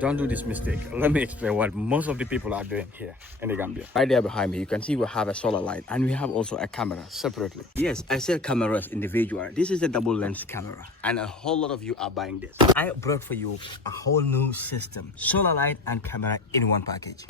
Don't do this mistake. Let me explain what most of the people are doing here in the Gambia. Right there behind me, you can see we have a solar light and we have also a camera separately. Yes, I said cameras individual. This is the double lens camera and a whole lot of you are buying this. I brought for you a whole new system, solar light and camera in one package.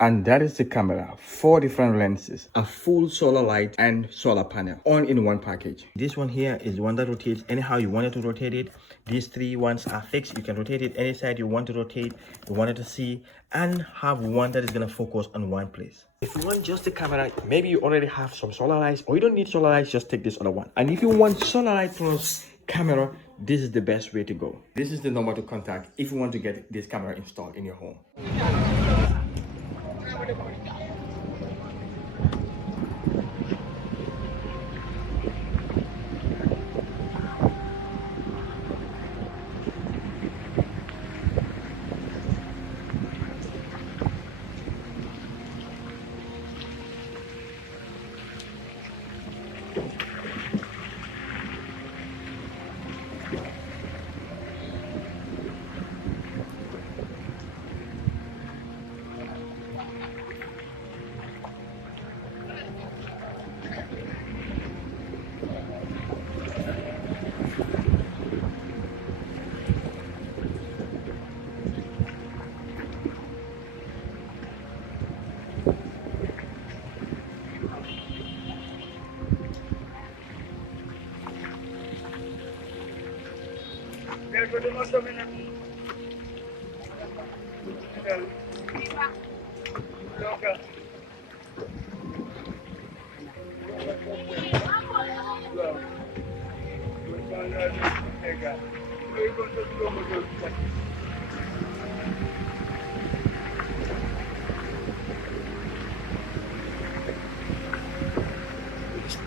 And that is the camera, 4 different lenses, a full solar light and solar panel, all in one package. This one here is the one that rotates anyhow you wanted to rotate it. These 3 ones are fixed. You can rotate it any side you want to rotate, you wanted to see, and have one that is going to focus on one place. If you want just the camera, maybe you already have some solar lights or you don't need solar lights, just take this other one. And if you want solar light plus camera, this is the best way to go. This is the number to contact if you want to get this camera installed in your home.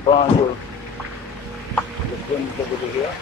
Banjo, the thing over here.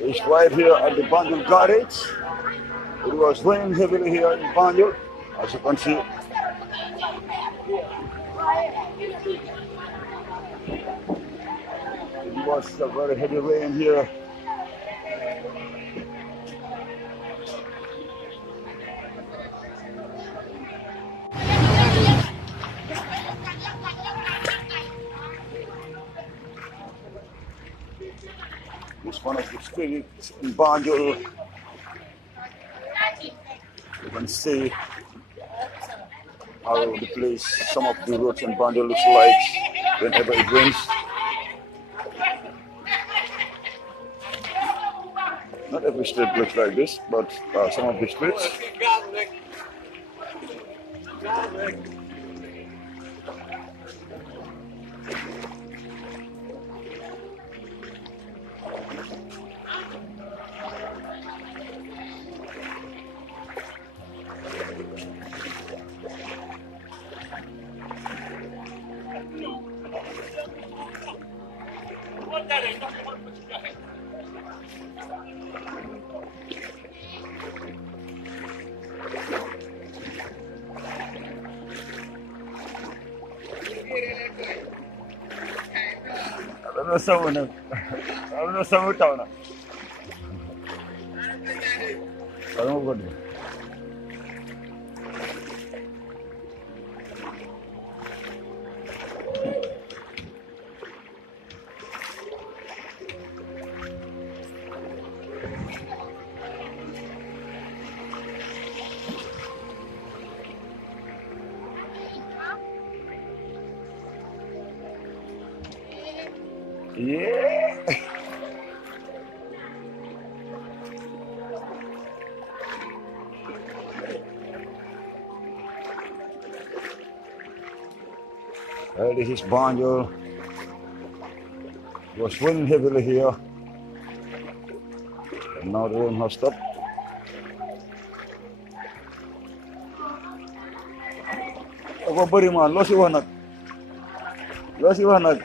It's right here at the Banjo garage. It was raining heavily here in Banjo, as you can see. It was a very heavy rain here. It's one of the streets in Banjo. You can see how the place, some of the roads in Banjo looks like whenever it rains. Not every street looks like this, but some of the streets. na sama nag. Ano na sama taw na. Ano mo ba? Yeah. This is Banjo. It was raining heavily here. And now the rain has stopped. Ako bari man, losi wanag. Losi wanag.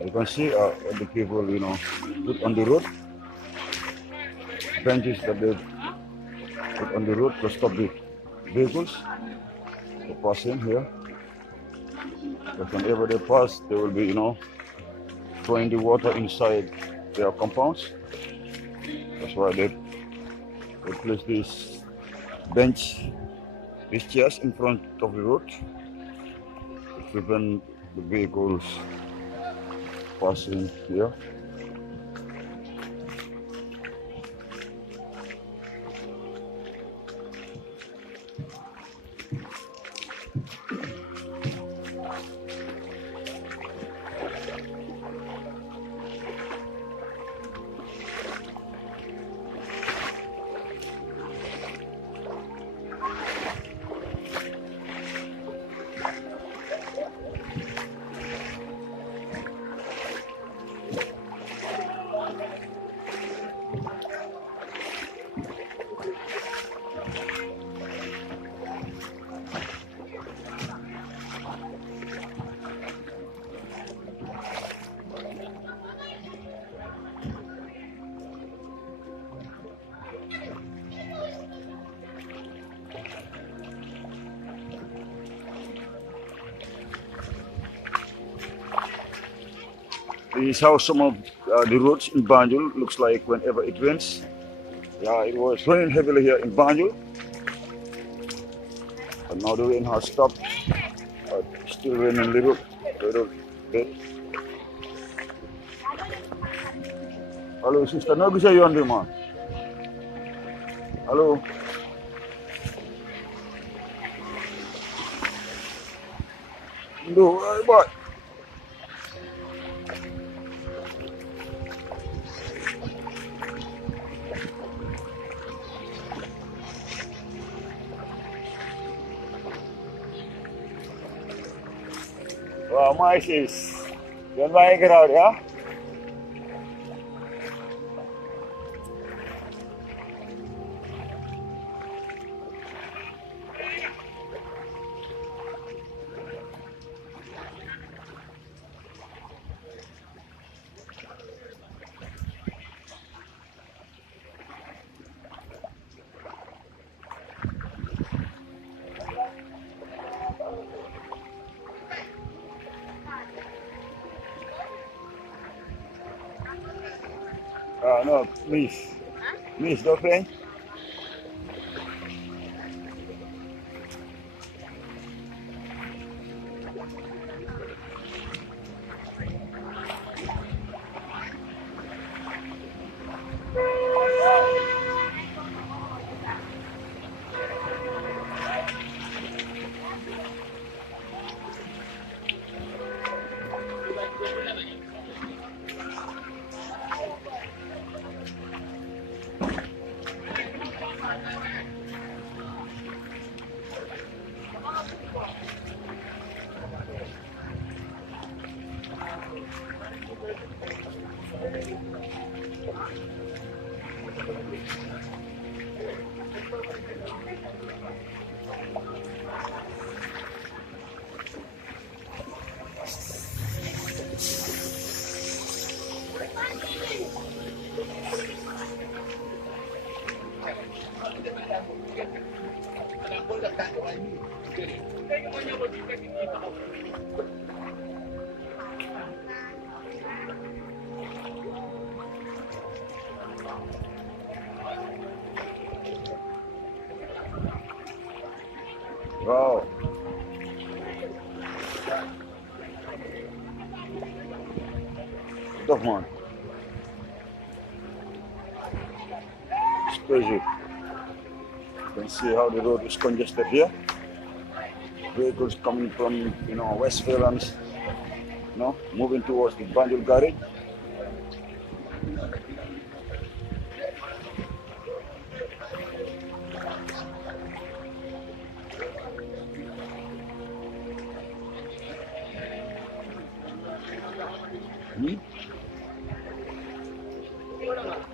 You can see what the people, put on the road. Benches that they put on the road to stop the vehicles to pass in here. But whenever they pass, they will be, throwing the water inside their compounds. That's why they place this bench, these chairs in front of the road to prevent the vehicles passing here. This is how some of the roads in Banjo looks like whenever it rains. Yeah, it was raining heavily here in Banjo, but now the rain has stopped. But still raining a little bit. Hello, sister. No, bisa you on the man. Hello. No, boy. Wow, my sis. Yan ba yung crowd, ya? No, please. Please, don't pay. Wow. Tough man. It's crazy. You can see how the road is congested here. Vehicles coming from, Westfield and, moving towards the Banjo garage.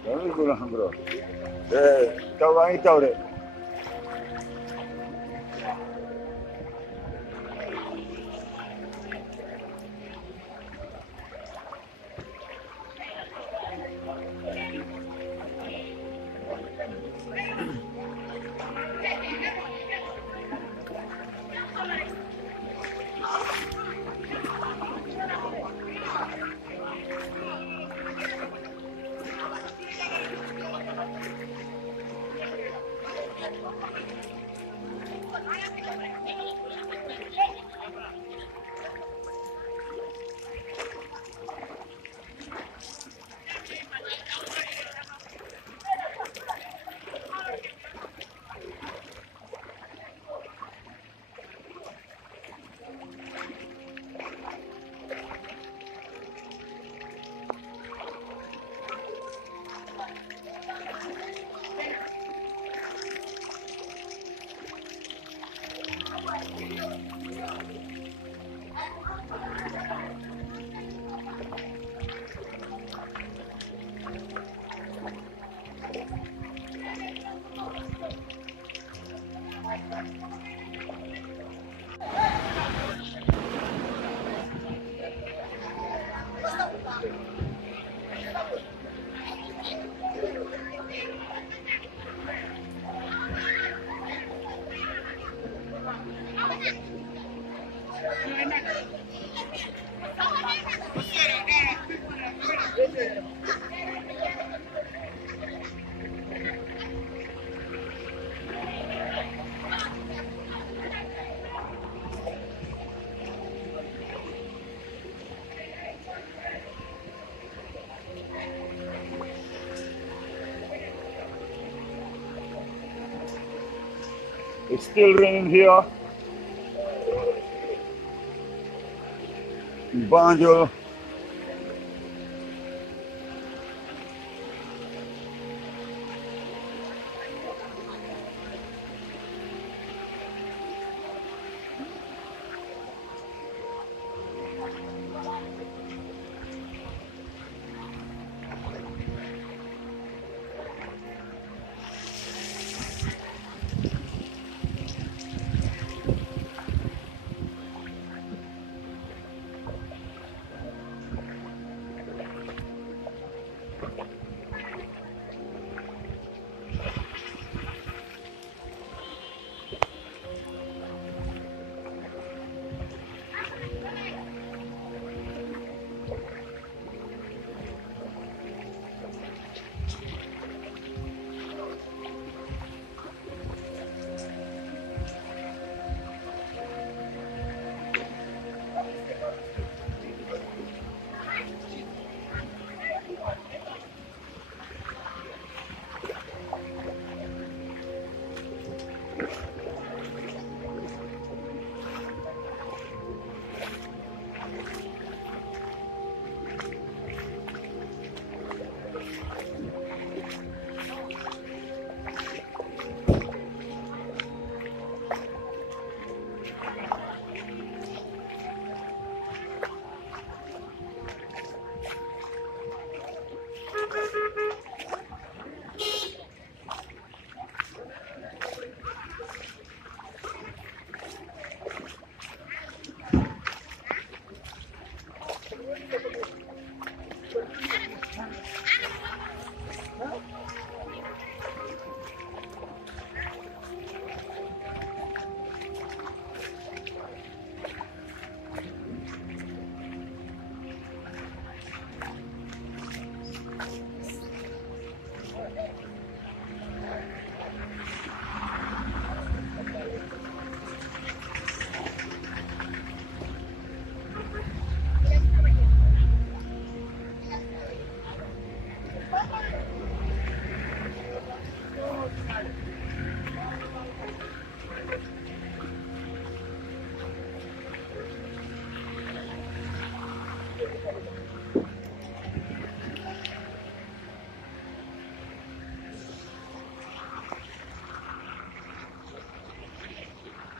Very good, bro. Tahu lagi tahu deh. It's still raining here in Banjo.